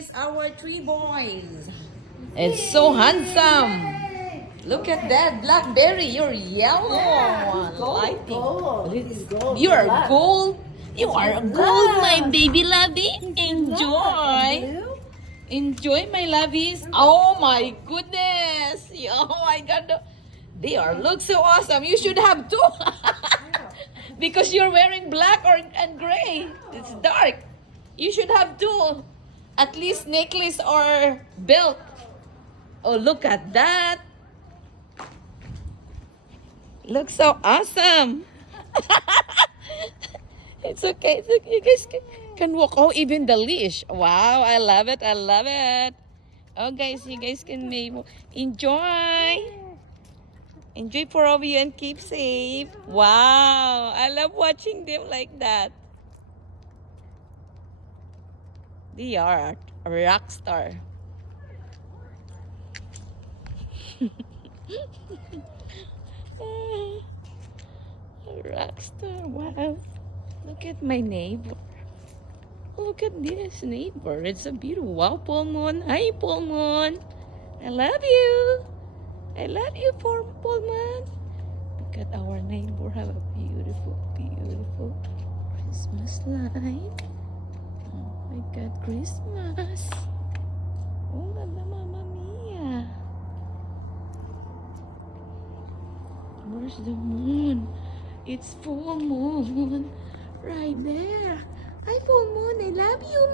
is our three boys. It's so handsome. Look at that, Blackberry. You're yellow. Lighting. You are gold. You are gold, my baby lovey. Enjoy. Enjoy, my lovies. Oh my goodness. Oh my God. They look so awesome. You should have two. Because you're wearing black and gray. It's dark. You should have two. At least necklace or belt. Oh, look at that. Looks so awesome. It's okay. You guys can walk. Oh, even the leash. Wow, I love it. I love it. Oh, guys, you guys can maybe enjoy. Enjoy for all of you and keep safe. Wow, I love watching them like that. They are a rock star. Rockstar, wow. Look at my neighbor. Look at this neighbor. It's a beautiful. Wow, full moon. Hi, full moon. I love you. I love you, full moon. Look at our neighbor. Have a beautiful, beautiful Christmas light. Oh my God, Christmas. Oh, la la, Mamma Mia. Where's the moon? It's full moon right there. Hi, full moon. I love you.